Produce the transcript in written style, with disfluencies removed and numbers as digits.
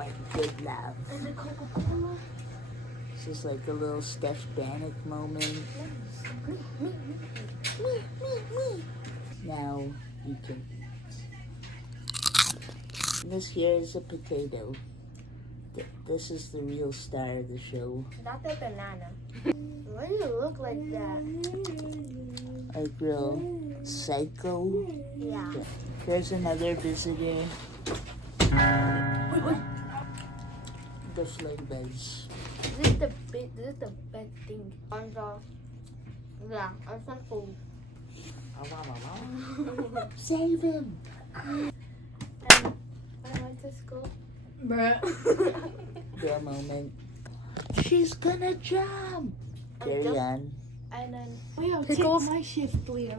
quite good laugh. And the Coca-Cola. This is like a little Steph Bannock moment. Me. Now you can eat. This here is a potato. This is the real star of the show. That's a banana. Why do you look like that? Like real psycho. Yeah. There's another visitor. The flavors. This is the best thing. And yeah, and some food. Save him. And I went to school. Your moment. She's gonna jump. Carry on. And then Leo, take my shift, Leo.